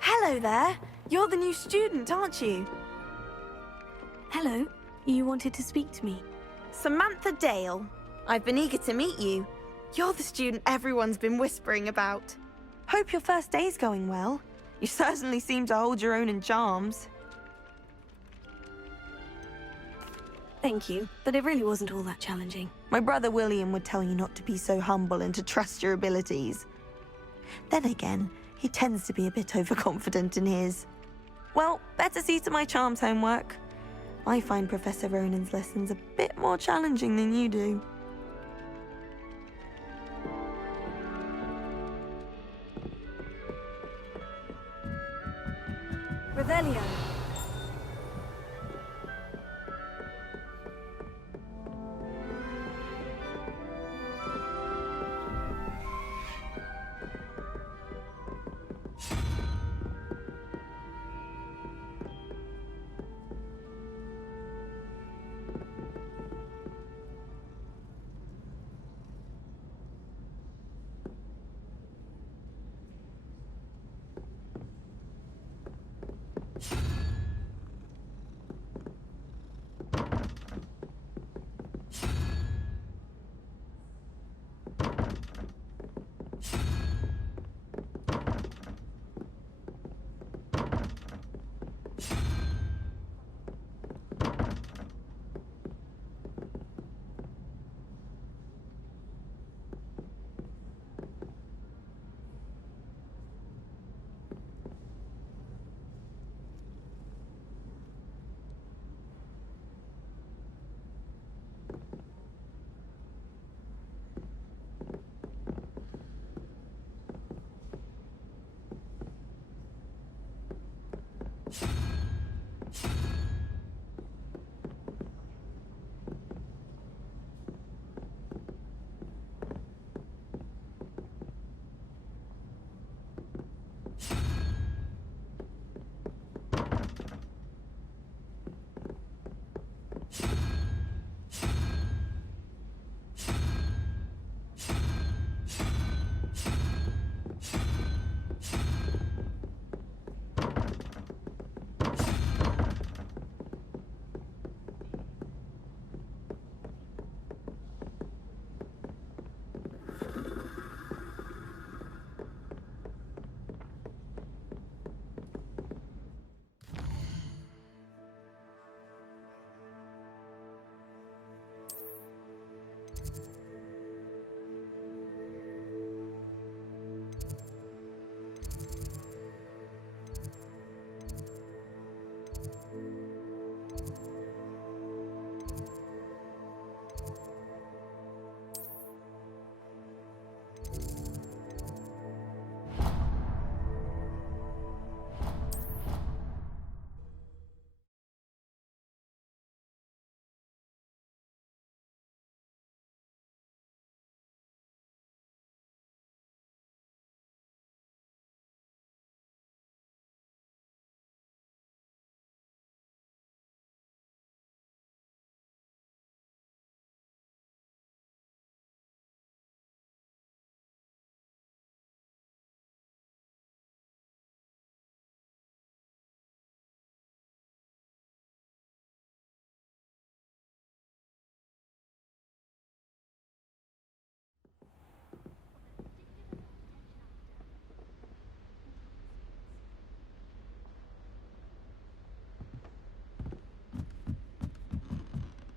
Hello there. You're the new student, aren't you? Hello. You wanted to speak to me? Samantha Dale. I've been eager to meet you. You're the student everyone's been whispering about. Hope your first day's going well. You certainly seem to hold your own in charms. Thank you, but it really wasn't all that challenging. My brother William would tell you not to be so humble and to trust your abilities. Then again, he tends to be a bit overconfident in his. Well, better see to my charms homework. I find Professor Ronan's lessons a bit more challenging than you do. Revelio.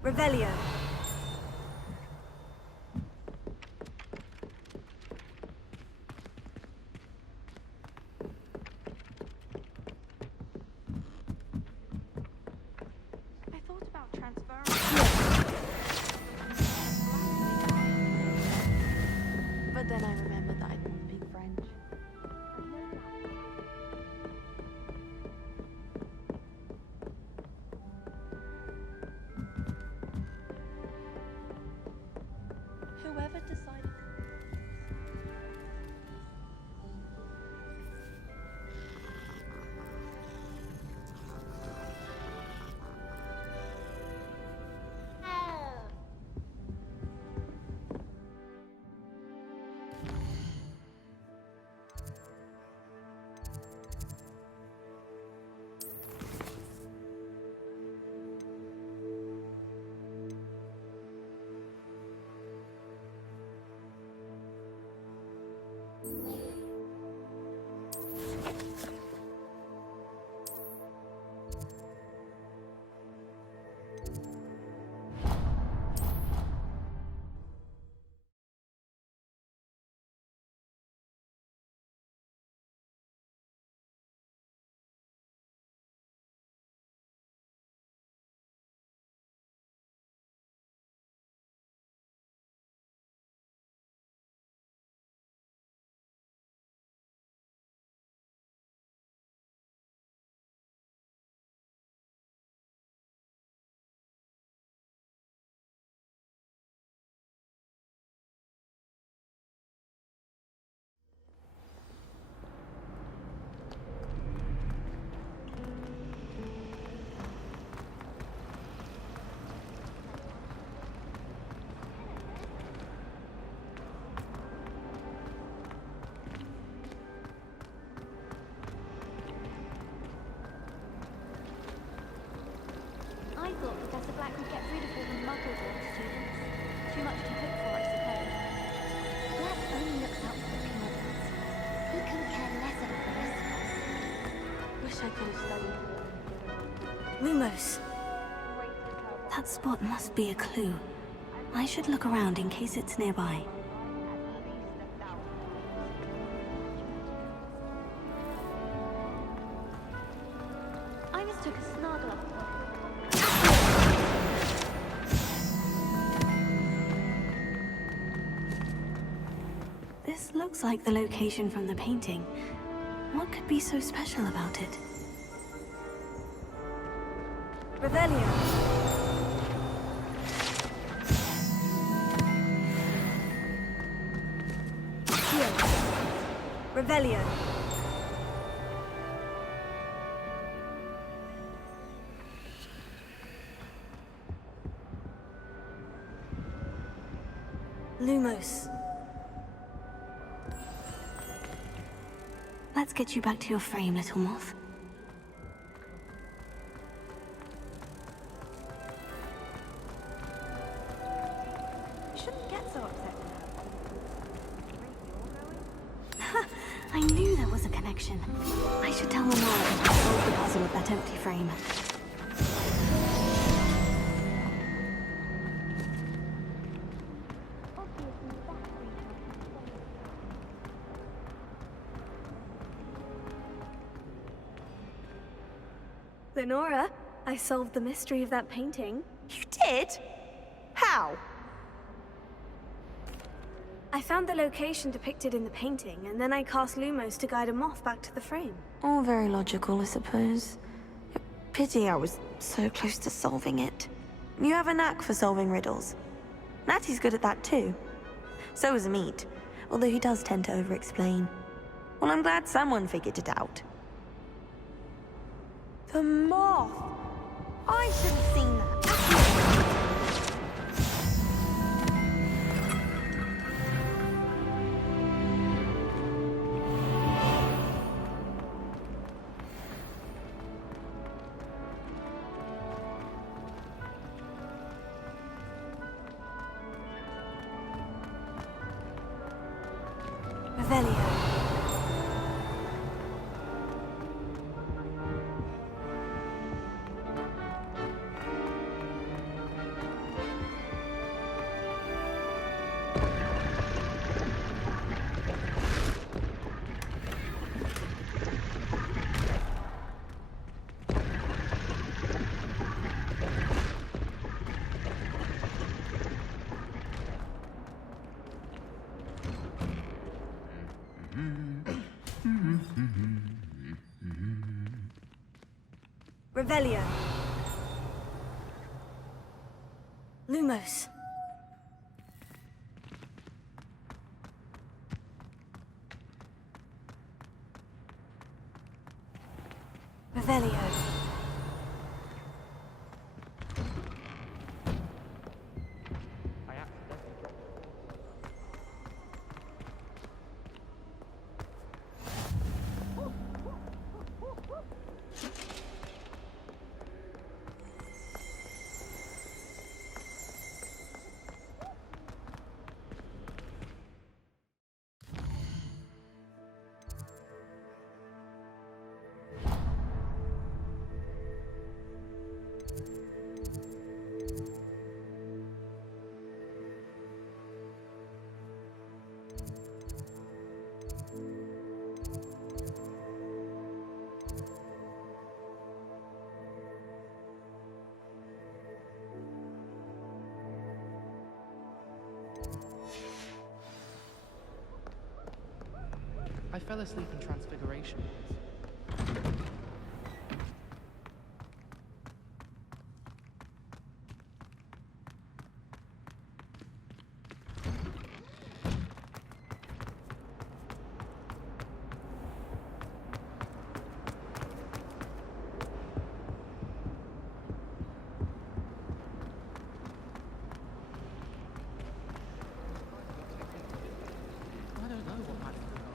Revelio. I thought about transferring. But then I remembered that I didn't speak French. I thought Professor Black would get rid of all the Muggledorf students. Too much to hope for, I suppose. Black only looks out for the pure ones. He couldn't care less about the rest of us. Wish I could have studied. Lumos. That spot must be a clue. I should look around in case it's nearby. I mistook a Snargle up. This looks like the location from the painting. What could be so special about it? Revelio. Here. Revelio. Lumos. Let's get you back to your frame, little moth. You shouldn't get so upset now. I knew there was a connection. I should tell Mama that I solved the puzzle of that empty frame. Lenora, I solved the mystery of that painting. You did? How? I found the location depicted in the painting, and then I cast Lumos to guide a moth back to the frame. All very logical, I suppose. Pity I was so close to solving it. You have a knack for solving riddles. Natty's good at that too. So is Amit, although he does tend to over-explain. Well, I'm glad someone figured it out. The moth! I should have seen that. Revelio. Revelio. Lumos. Revelio. fell asleep in Transfiguration once. I don't know what might be going on.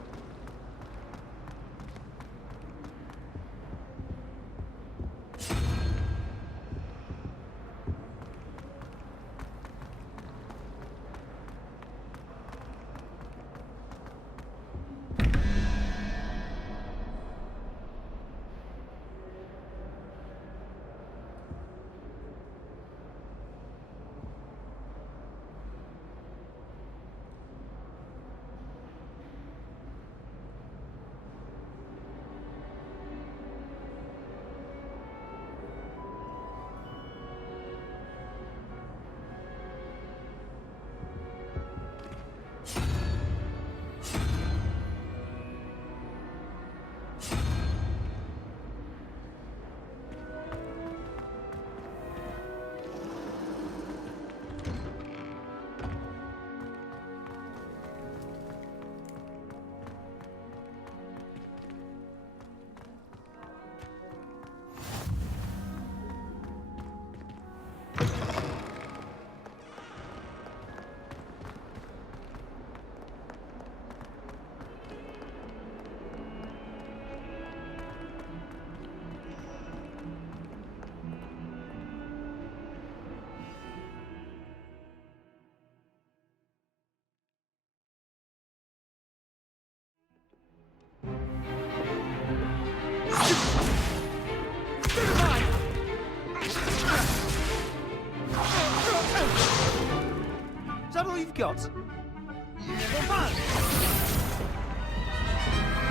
Is that all you've got?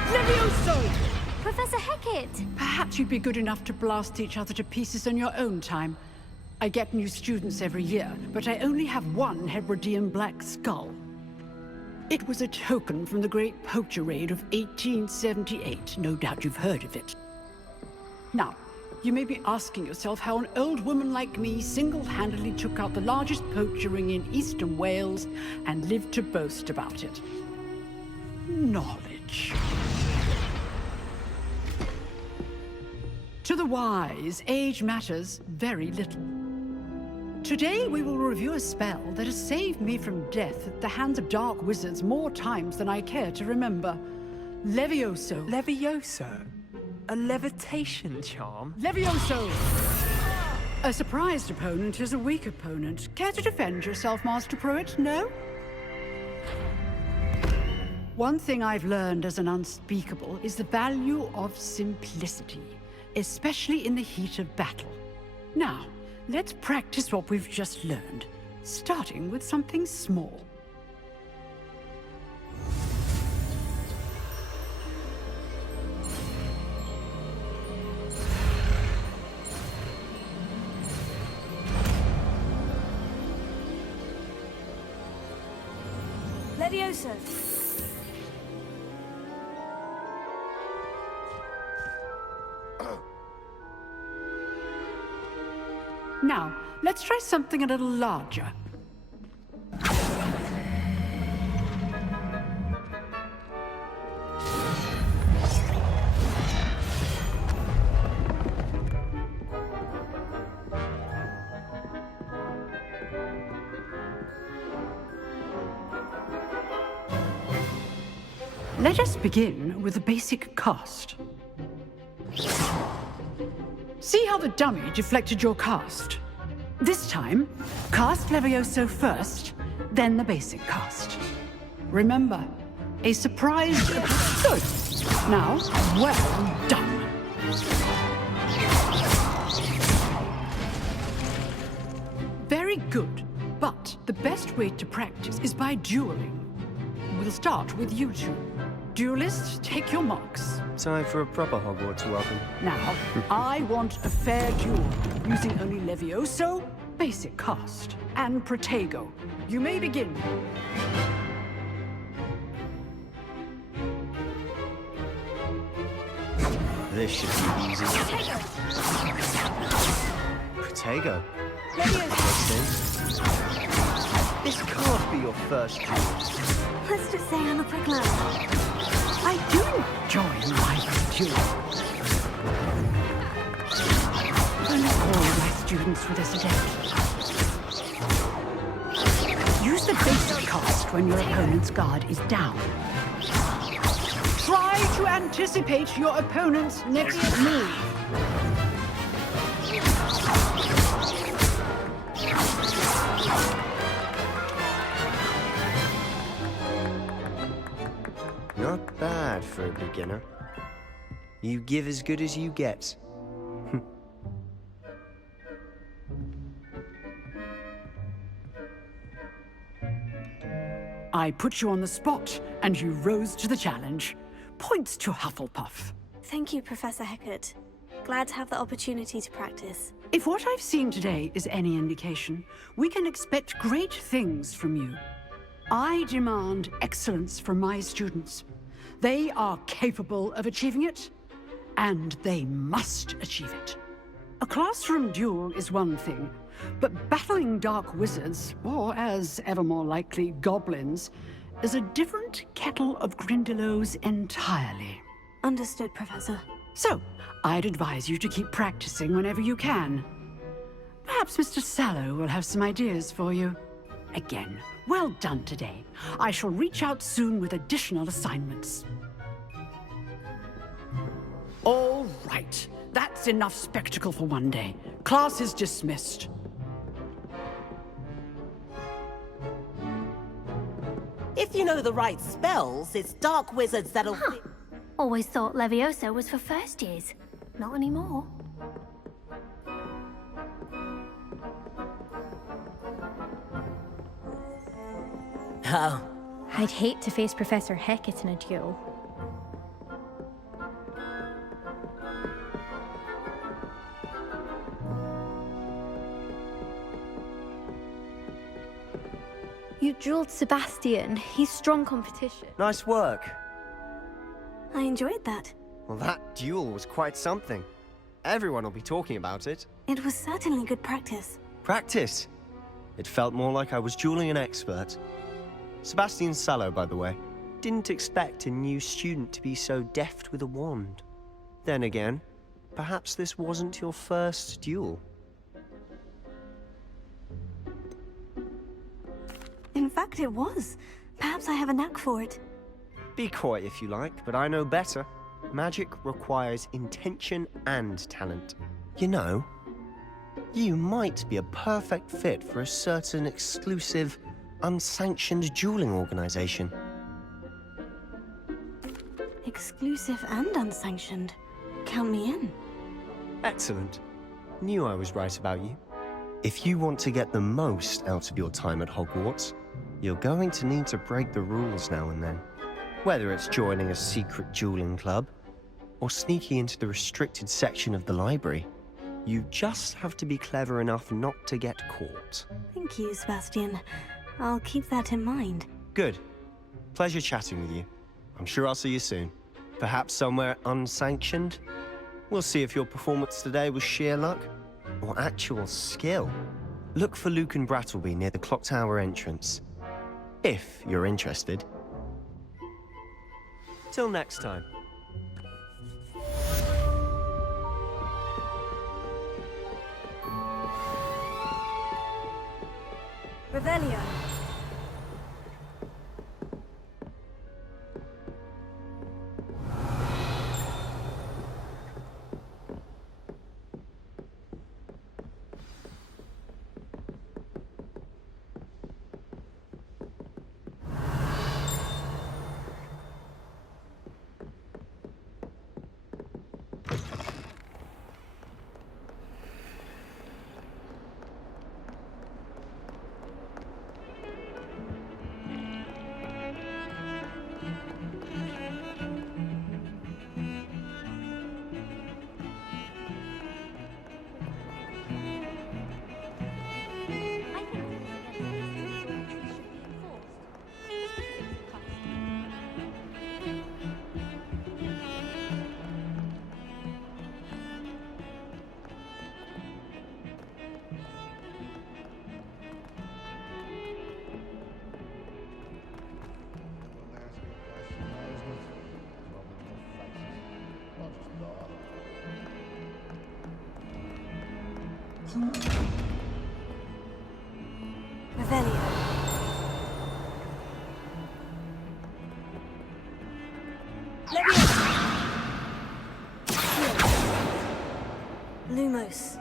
Levioso! Professor Hecat! Perhaps you'd be good enough to blast each other to pieces on your own time. I get new students every year, but I only have one Hebridean black skull. It was a token from the Great Poacher Raid of 1878. No doubt you've heard of it. Now, you may be asking yourself how an old woman like me single-handedly took out the largest poacher ring in eastern Wales and lived to boast about it. Knowledge. To the wise, age matters very little. Today we will review a spell that has saved me from death at the hands of dark wizards more times than I care to remember. Levioso. Levioso? A levitation charm? Levioso! A surprised opponent is a weak opponent. Care to defend yourself, Master Pruitt? No? One thing I've learned as an unspeakable is the value of simplicity, especially in the heat of battle. Now, let's practice what we've just learned, starting with something small. Levioso! Now, let's try something a little larger. Let us begin with the basic cast. See how the dummy deflected your cast? This time, cast Levioso first, then the basic cast. Remember, a surprise... Good. Now, well done. Very good, but the best way to practice is by dueling. We'll start with you two. Duelists, take your marks. Time for a proper Hogwarts welcome. Now, I want a fair duel, using only Levioso, basic cast, and Protego. You may begin. This should be easy. Protego. Makes sense. This can't be your first duel. Let's just say I'm a quick learner. I do enjoy my duel. Only all my students with this adept. Use the basic cast when your opponent's guard is down. Try to anticipate your opponent's next move. Not bad for a beginner. You give as good as you get. I put you on the spot, and you rose to the challenge. Points to Hufflepuff. Thank you, Professor Hecat. Glad to have the opportunity to practice. If what I've seen today is any indication, we can expect great things from you. I demand excellence from my students. They are capable of achieving it, and they must achieve it. A classroom duel is one thing, but battling dark wizards, or as ever more likely, goblins, is a different kettle of Grindylows entirely. Understood, Professor. So, I'd advise you to keep practicing whenever you can. Perhaps Mr. Sallow will have some ideas for you. Again, well done today. I shall reach out soon with additional assignments. All right. That's enough spectacle for one day. Class is dismissed. If you know the right spells, it's dark wizards that'll... Always thought Leviosa was for first years. Not anymore. Oh. I'd hate to face Professor Hecat in a duel. You dueled Sebastian. He's strong competition. Nice work. I enjoyed that. Well, that duel was quite something. Everyone will be talking about it. It was certainly good practice. Practice. It felt more like I was dueling an expert. Sebastian Sallow, by the way. Didn't expect a new student to be so deft with a wand. Then again, perhaps this wasn't your first duel. In fact, it was. Perhaps I have a knack for it. Be coy if you like, but I know better. Magic requires intention and talent. You know, you might be a perfect fit for a certain exclusive, unsanctioned dueling organization. Exclusive and unsanctioned. Count me in. Excellent. Knew I was right about you. If you want to get the most out of your time at Hogwarts, you're going to need to break the rules now and then. Whether it's joining a secret dueling club, or sneaking into the restricted section of the library, you just have to be clever enough not to get caught. Thank you, Sebastian. I'll keep that in mind. Good. Pleasure chatting with you. I'm sure I'll see you soon. Perhaps somewhere unsanctioned? We'll see if your performance today was sheer luck or actual skill. Look for Luke and Brattleby near the clock tower entrance. If you're interested. Till next time. Revelio. Revelio. Lumos.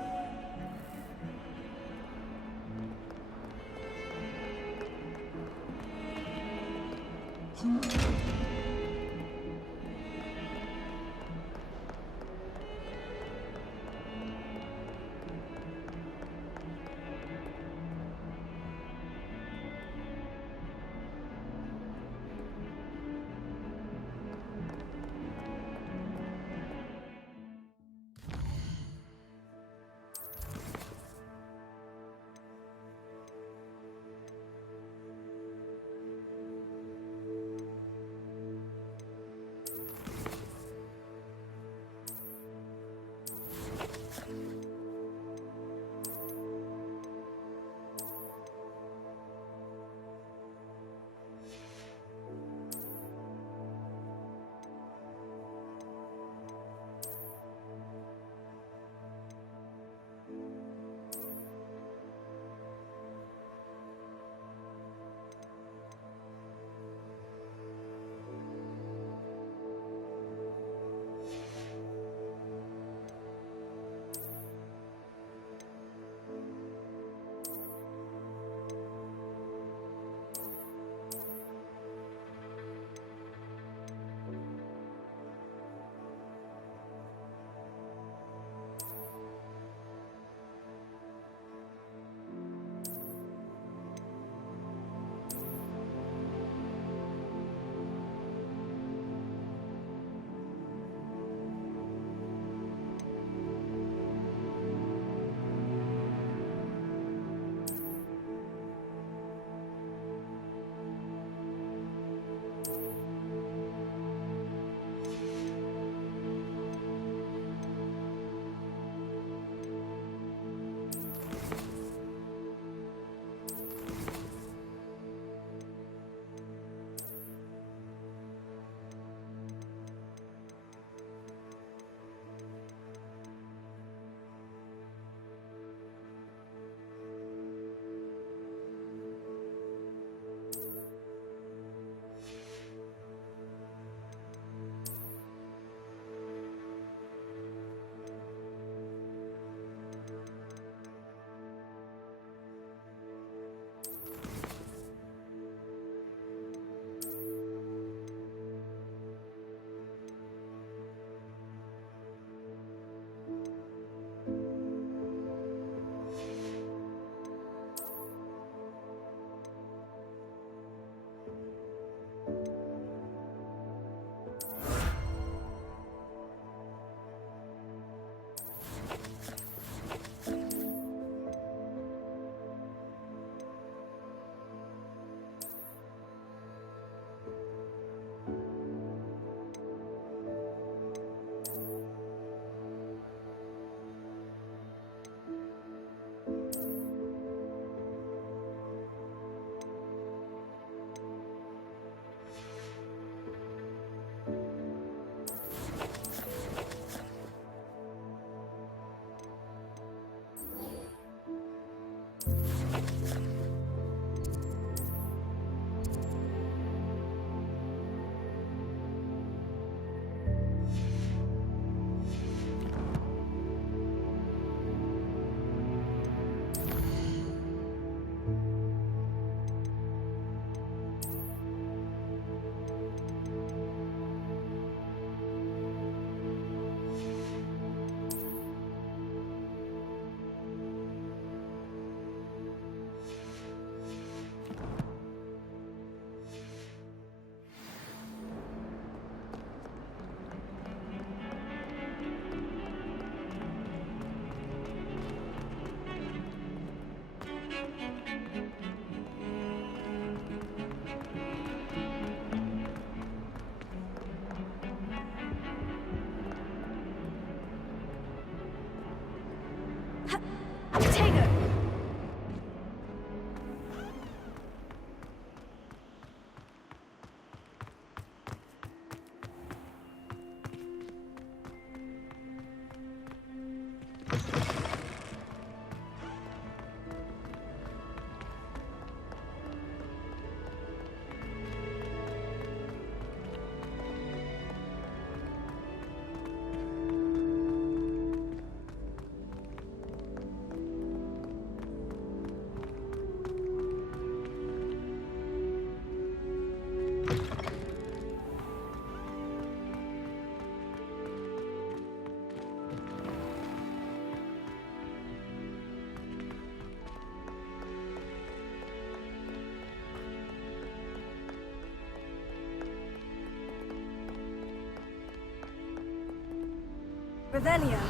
Revelio.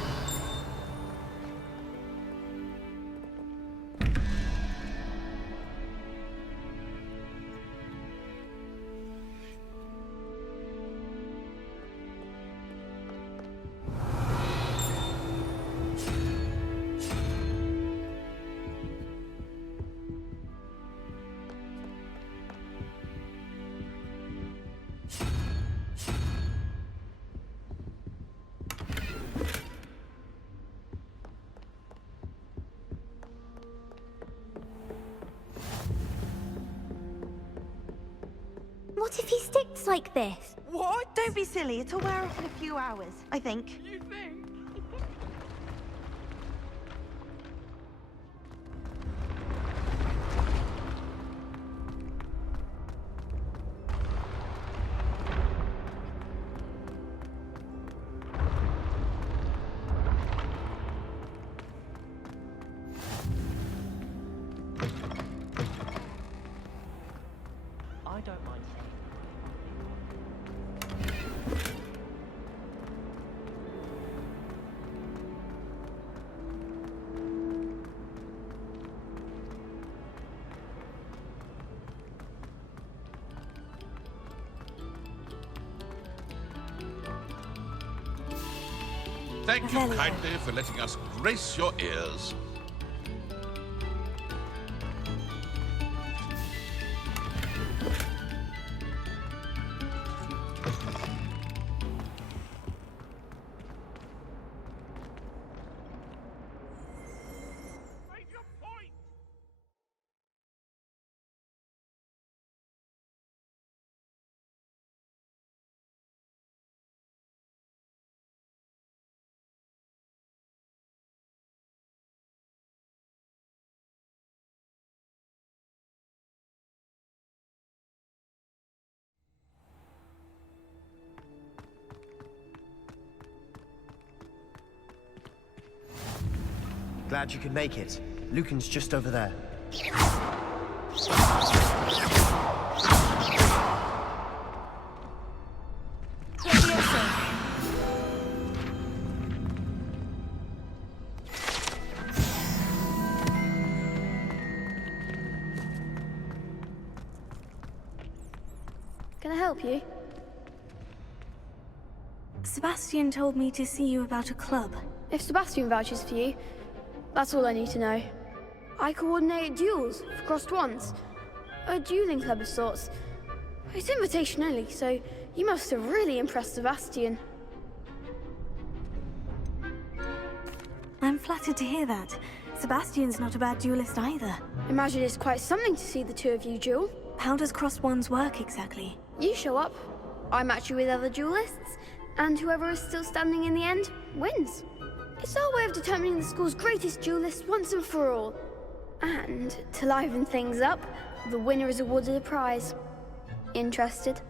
What if he sticks like this? What? Don't be silly. It'll wear off in a few hours, I think. You think? I don't mind saying. Thank you kindly for letting us grace your ears. Glad you could make it. Lucan's just over there. Can I help you? Sebastian told me to see you about a club. If Sebastian vouches for you, that's all I need to know. I coordinate duels for crossed ones. A dueling club of sorts. It's invitation only, so you must have really impressed Sebastian. I'm flattered to hear that. Sebastian's not a bad duelist either. Imagine it's quite something to see the two of you duel. How does crossed ones work exactly? You show up, I match you with other duelists, and whoever is still standing in the end wins. It's our way of determining the school's greatest duelist once and for all. And to liven things up, the winner is awarded a prize. Interested?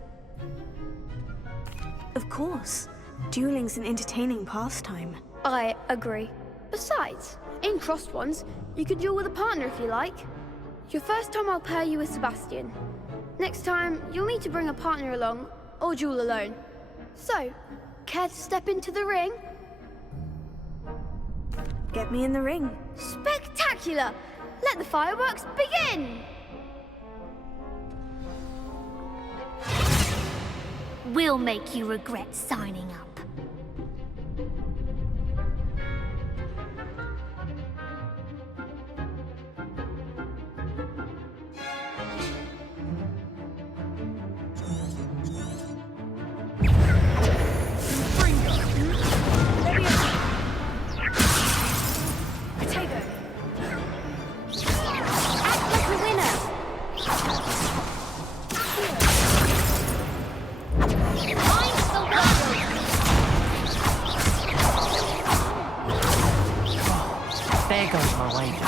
Of course. Dueling's an entertaining pastime. I agree. Besides, in crossed ones, you can duel with a partner if you like. Your first time I'll pair you with Sebastian. Next time, you'll need to bring a partner along, or duel alone. So, care to step into the ring? Get me in the ring. Spectacular! Let the fireworks begin! We'll make you regret signing up. There goes my wager.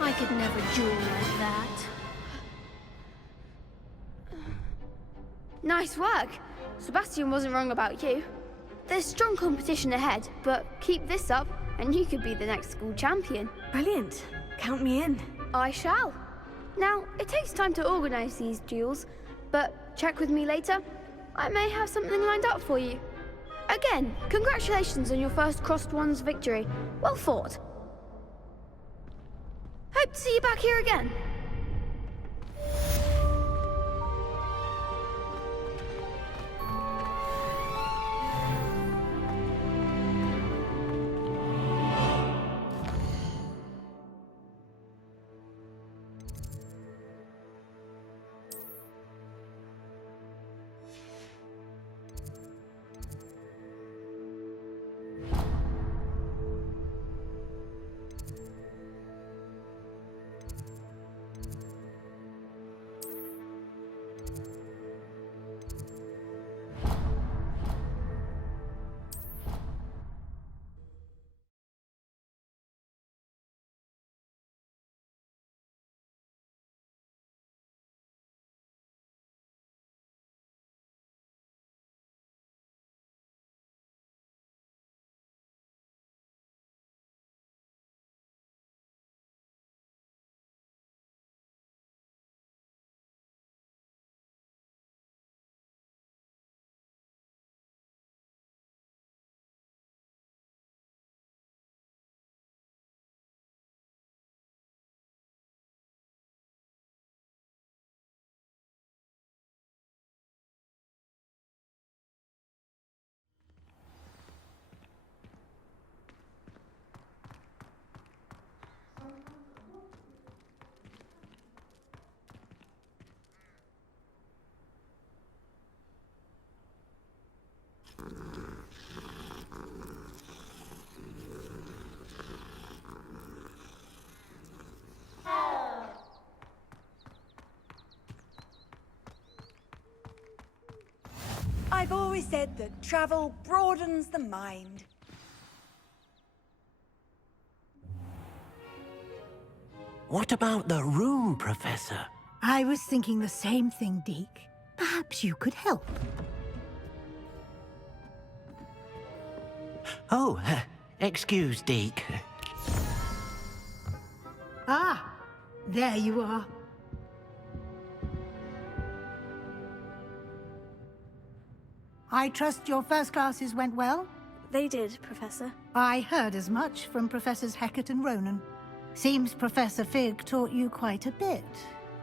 I could never duel like that. Nice work. Sebastian wasn't wrong about you. There's strong competition ahead, but keep this up and you could be the next school champion. Brilliant. Count me in. I shall. Now, it takes time to organize these duels, but check with me later. I may have something lined up for you. Again, congratulations on your first Crossed Wands victory. Well fought. Hope to see you back here again. I've always said that travel broadens the mind. What about the room, Professor? I was thinking the same thing, Deke. Perhaps you could help. Oh, excuse, Deke. Ah, there you are. I trust your first classes went well? They did, Professor. I heard as much from Professors Hecat and Ronan. Seems Professor Fig taught you quite a bit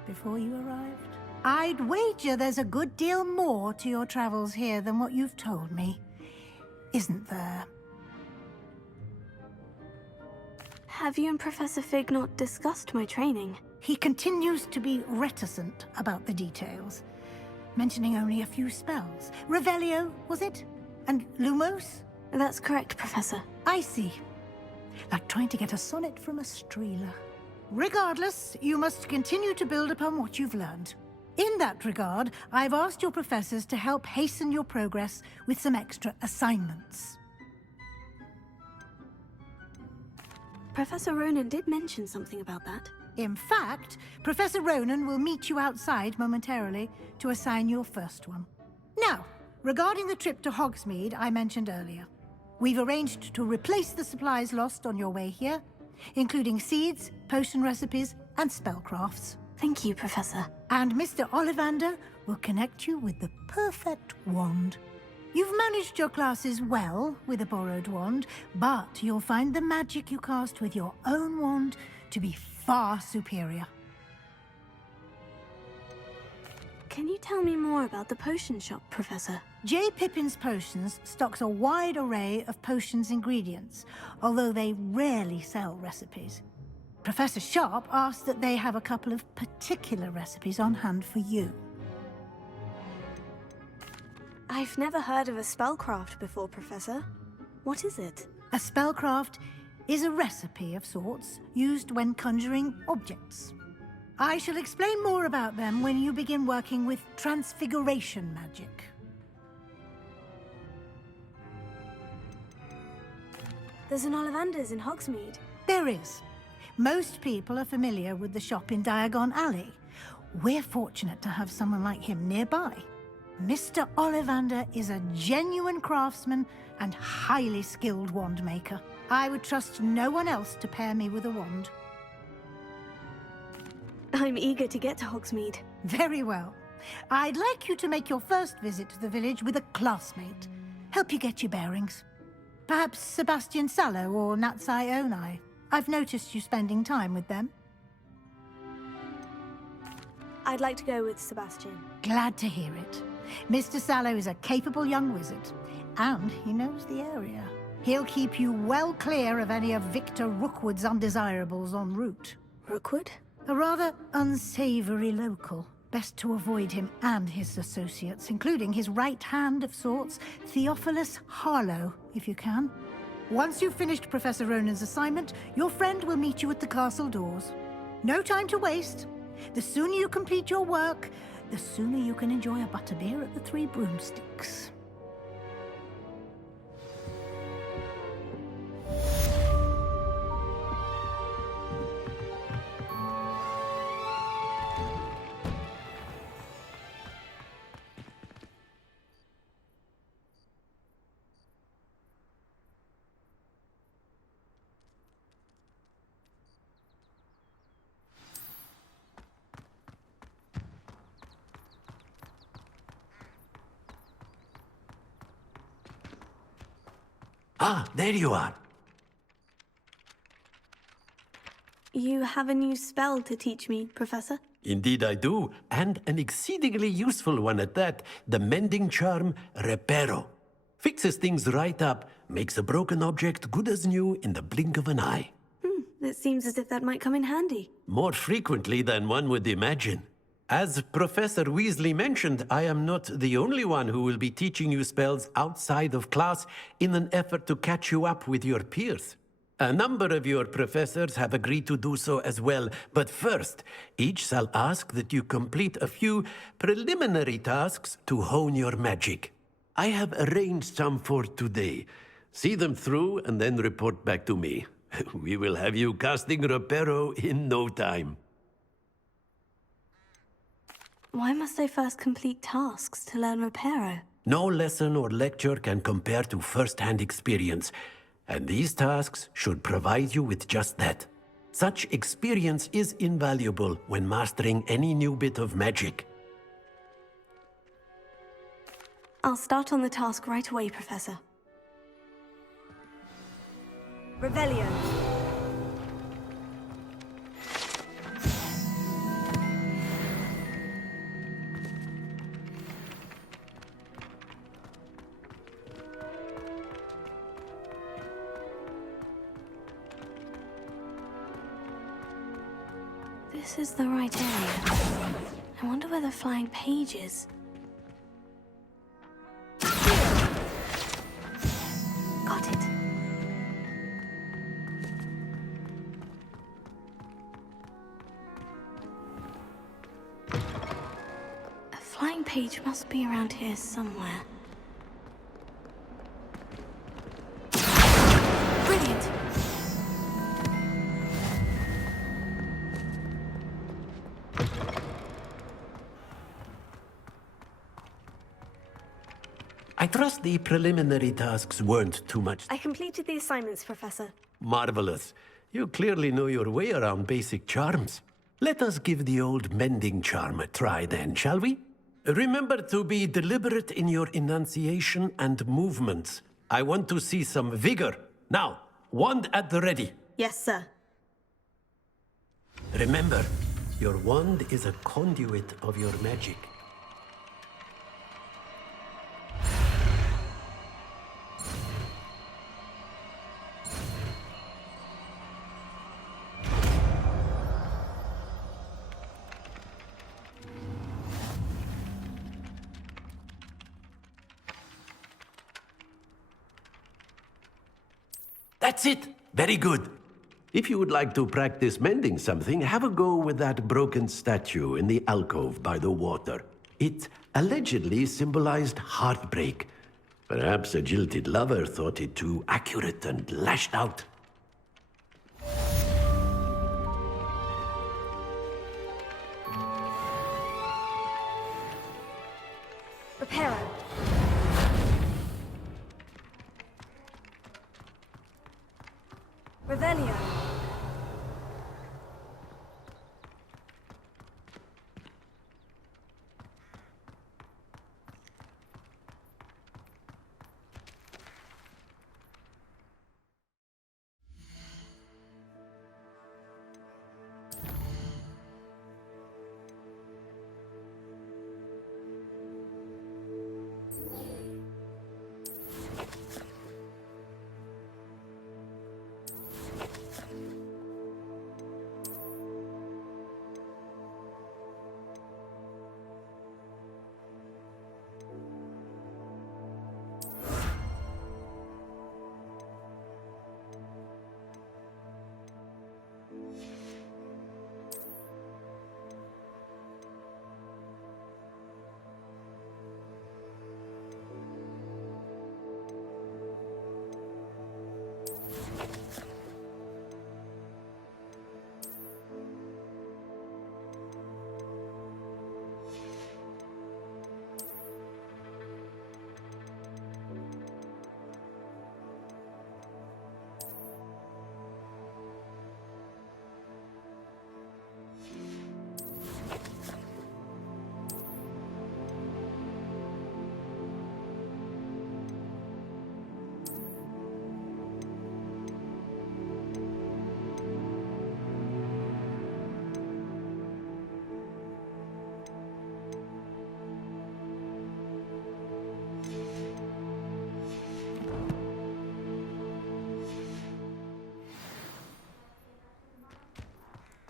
before you arrived. I'd wager there's a good deal more to your travels here than what you've told me. Isn't there? Have you and Professor Fig not discussed my training? He continues to be reticent about the details, mentioning only a few spells. Revelio, was it? And Lumos? That's correct, Professor. I see. Like trying to get a sonnet from a streeler. Regardless, you must continue to build upon what you've learned. In that regard, I've asked your professors to help hasten your progress with some extra assignments. Professor Ronan did mention something about that. In fact, Professor Ronan will meet you outside momentarily to assign your first one. Now, regarding the trip to Hogsmeade I mentioned earlier, we've arranged to replace the supplies lost on your way here, including seeds, potion recipes, and spellcrafts. Thank you, Professor. And Mr. Ollivander will connect you with the perfect wand. You've managed your classes well with a borrowed wand, but you'll find the magic you cast with your own wand to be far superior. Can you tell me more about the potion shop, Professor? J. Pippin's Potions stocks a wide array of potions ingredients, although they rarely sell recipes. Professor Sharp asked that they have a couple of particular recipes on hand for you. I've never heard of a spellcraft before, Professor. What is it? A spellcraft is a recipe of sorts used when conjuring objects. I shall explain more about them when you begin working with transfiguration magic. There's an Ollivander's in Hogsmeade. There is. Most people are familiar with the shop in Diagon Alley. We're fortunate to have someone like him nearby. Mr. Ollivander is a genuine craftsman and highly skilled wand maker. I would trust no one else to pair me with a wand. I'm eager to get to Hogsmeade. Very well. I'd like you to make your first visit to the village with a classmate. Help you get your bearings. Perhaps Sebastian Sallow or Natsai Onai. I've noticed you spending time with them. I'd like to go with Sebastian. Glad to hear it. Mr. Sallow is a capable young wizard, and he knows the area. He'll keep you well clear of any of Victor Rookwood's undesirables en route. Rookwood? A rather unsavory local. Best to avoid him and his associates, including his right hand of sorts, Theophilus Harlow, if you can. Once you've finished Professor Ronan's assignment, your friend will meet you at the castle doors. No time to waste. The sooner you complete your work, the sooner you can enjoy a butterbeer at the Three Broomsticks. Ah, there you are. You have a new spell to teach me, Professor? Indeed I do, and an exceedingly useful one at that. The mending charm, Reparo. Fixes things right up, makes a broken object good as new in the blink of an eye. It seems as if that might come in handy. More frequently than one would imagine. As Professor Weasley mentioned, I am not the only one who will be teaching you spells outside of class in an effort to catch you up with your peers. A number of your professors have agreed to do so as well, but first, each shall ask that you complete a few preliminary tasks to hone your magic. I have arranged some for today. See them through and then report back to me. We will have you casting Reparo in no time. Why must I first complete tasks to learn Reparo? No lesson or lecture can compare to first-hand experience, and these tasks should provide you with just that. Such experience is invaluable when mastering any new bit of magic. I'll start on the task right away, Professor. Revelio. This is the right area. I wonder where the flying page is. Got it. A flying page must be around here somewhere. Brilliant! I trust the preliminary tasks weren't too much. I completed the assignments, Professor. Marvelous. You clearly know your way around basic charms. Let us give the old mending charm a try then, shall we? Remember to be deliberate in your enunciation and movements. I want to see some vigor. Now, wand at the ready. Yes, sir. Remember, your wand is a conduit of your magic. That's it! Very good. If you would like to practice mending something, have a go with that broken statue in the alcove by the water. It allegedly symbolized heartbreak. Perhaps a jilted lover thought it too accurate and lashed out. Reparo. Revelio.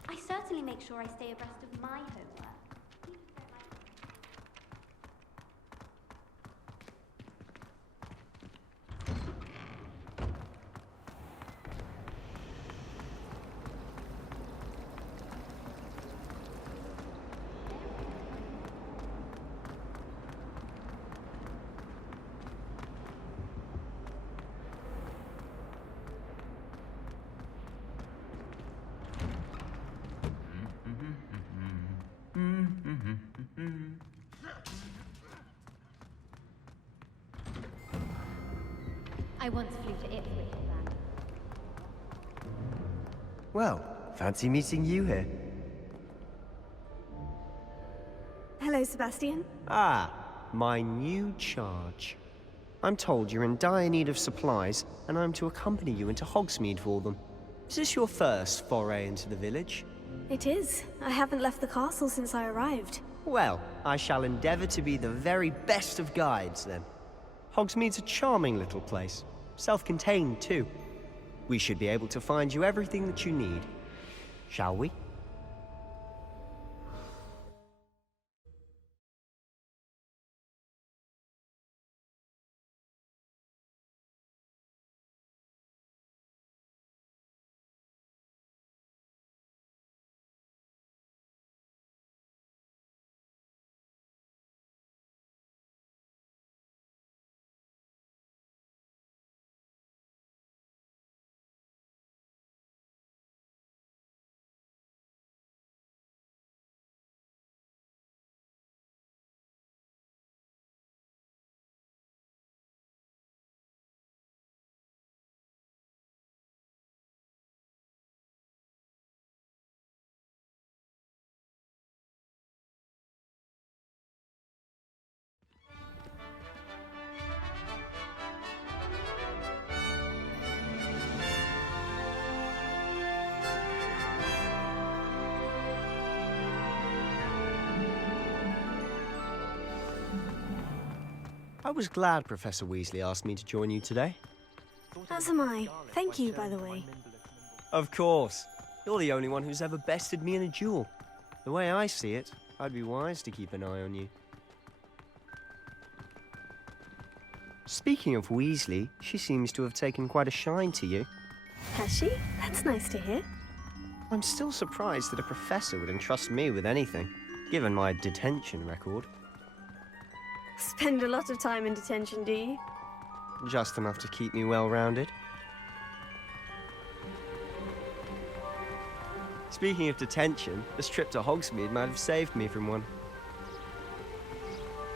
I certainly make sure I stay abreast of my homework. I once flew to Ipswich and back. Well, fancy meeting you here. Hello, Sebastian. Ah, my new charge. I'm told you're in dire need of supplies, and I'm to accompany you into Hogsmeade for them. Is this your first foray into the village? It is. I haven't left the castle since I arrived. Well, I shall endeavour to be the very best of guides, then. Hogsmeade's a charming little place. Self-contained, too. We should be able to find you everything that you need. Shall we? I was glad Professor Weasley asked me to join you today. As am I. Thank you, by the way. Of course. You're the only one who's ever bested me in a duel. The way I see it, I'd be wise to keep an eye on you. Speaking of Weasley, she seems to have taken quite a shine to you. Has she? That's nice to hear. I'm still surprised that a professor would entrust me with anything, given my detention record. Spend a lot of time in detention, do you? Just enough to keep me well-rounded. Speaking of detention, this trip to Hogsmeade might have saved me from one.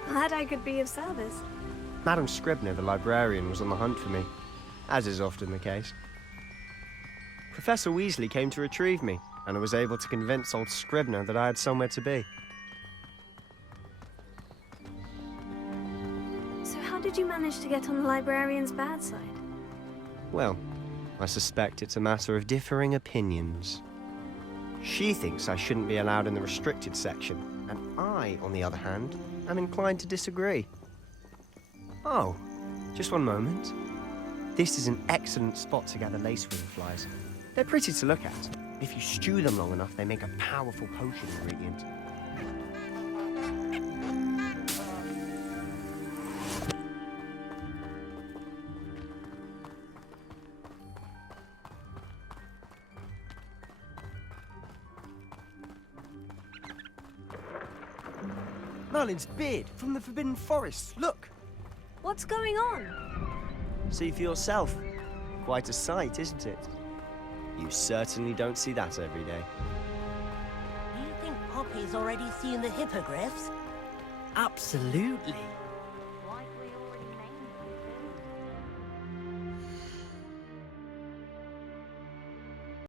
Glad I could be of service. Madam Scribner, the librarian, was on the hunt for me, as is often the case. Professor Weasley came to retrieve me, and I was able to convince old Scribner that I had somewhere to be. So how did you manage to get on the librarian's bad side? Well, I suspect it's a matter of differing opinions. She thinks I shouldn't be allowed in the restricted section, and I, on the other hand, am inclined to disagree. Oh, Just one moment. This is an excellent spot to gather lacewing flies. They're pretty to look at. If you stew them long enough, they make a powerful potion ingredient. Merlin's beard from the Forbidden Forest. Look! What's going on? See for yourself. Quite a sight, isn't it? You certainly don't see that every day. Do you think Poppy's already seen the hippogriffs? Absolutely.